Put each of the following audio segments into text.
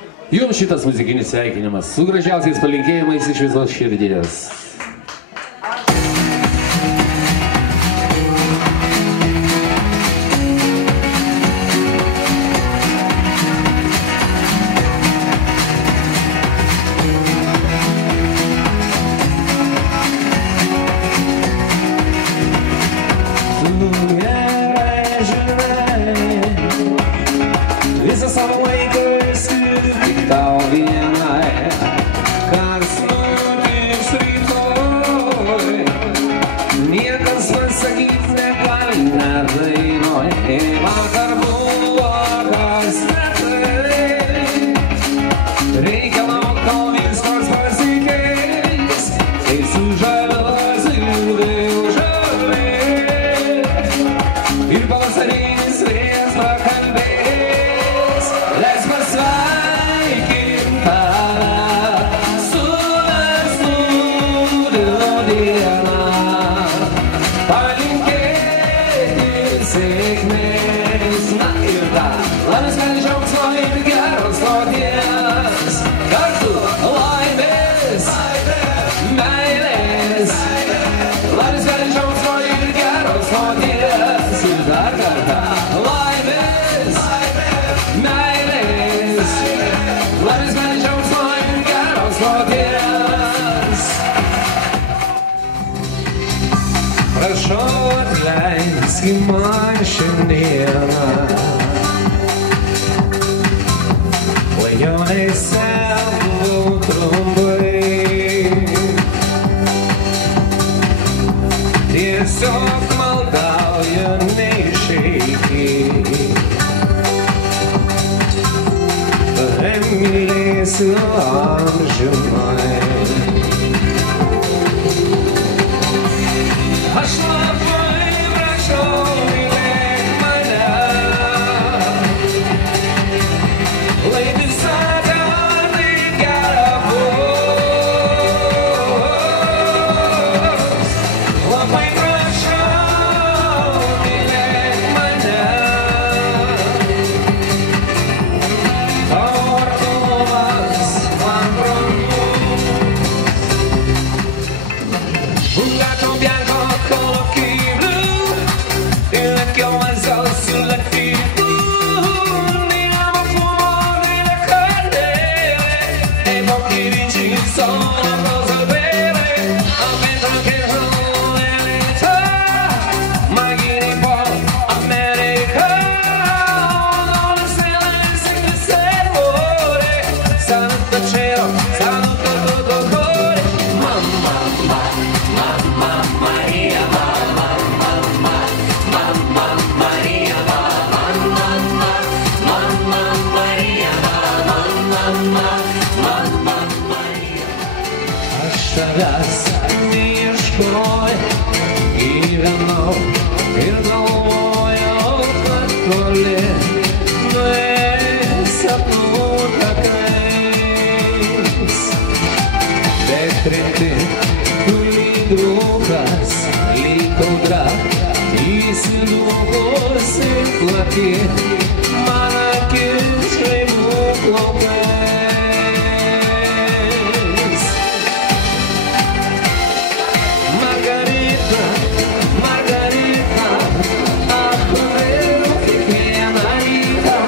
Jums šitas muzikinis sveikinimas su gražiausiais palinkėjimais iš visos širdies. Visą savo laiką skiriu tik tau vienai, kas nutiks rytoj. Niekas pasakyt negali, nedainuoj. Vakar buvo, kas ne taip. Reikia laukt, kol viskas pasikeis. Tai sužaliuos vėl žaliai. Ir pavasarinis vėjas pakalbės. Laimės gali džiaugsmo ir geros kloties, kartu laimės, meilės. Laimės gali džiaugsmo ir geros kloties, ir dar kartą laimės, meilės. Laimės gali džiaugsmo ir geros kloties. Prašau atleiski man šiandieną, jaunystę buvau trumpai. Tiesiog maldauju neišeikit, tave mylėsiu amžinai. Aš labai prašau, mylėk mane, lai visada tai gera bus. Labai prašau, mylėk mane, tavo artumas man brangus. Un gato bianco con occhi blu, il vecchio alza sulla TV, mirava fuori le candele e i pochi vicini sono una cosa bene, ammettono che non è l'età, ma chi ne può America, non è sempre servore, santo cielo, santo tutto cuore, mamma, mamma Maria, mamma Maria, mamma Maria, mamma Maria. Aš tavęs neieškojau, gyvenau ir galvojau, kad toli nueis sapnų takais. Bet treti tu lyg rūkas, lyg audra, įsliūkusi plati, man akis žaibų plaukais. Margarita, Margarita, ach, kodėl kiekvieną rytą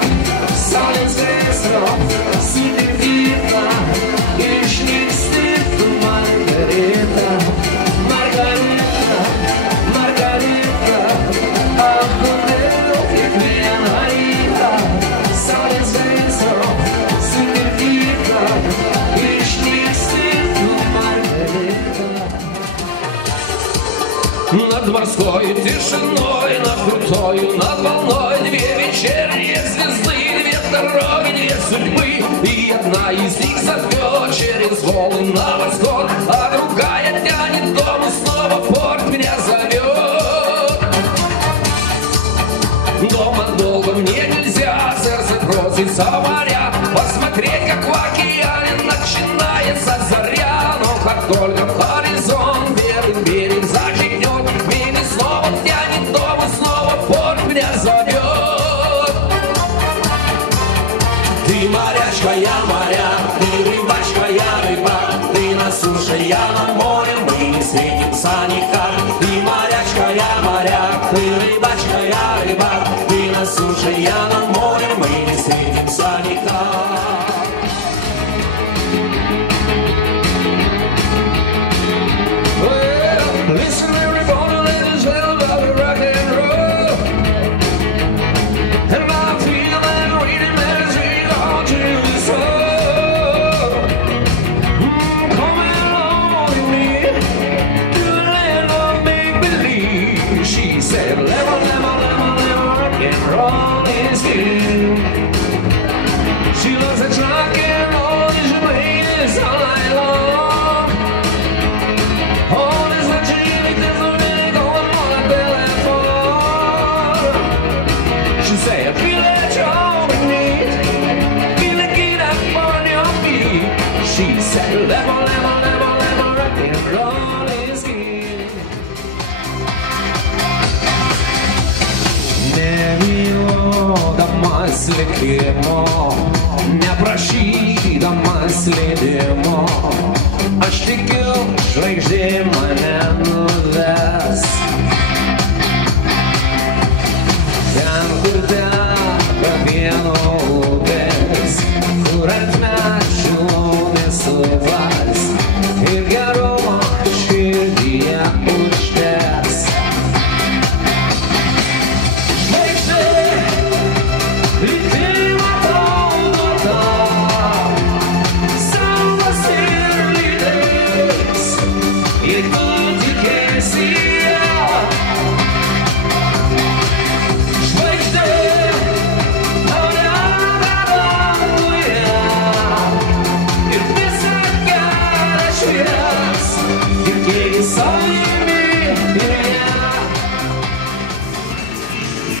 saulės vėsro sutirpdyta, išnyksti tu, Margarita. Margarita, Margarita, ach, kodėl kiekvieną rytą saulės vėsro sutirpdyta, išnyksti tu, Margarita. Над морской тишиной, над крутою, над волной две вечерние звезды, две дороги, две судьбы. И одна из них зовет через волны на восход, а другая тянет дому, снова порт меня зовет. Дома долго мне нельзя, сердце просится моря, посмотреть, как в океане начинается заря. Но как только в горизонт белый берег зажигнет, меня снова тянет дома, снова порт меня зовет. Ты морячка, я say lemon, lemon, lemon, lemon, rock and roll is king. Nebijodamas likimo, neprašydamas leidimo, aš tikiu, žvaigždė mane nuves. Ten, kur teka pieno upės, kur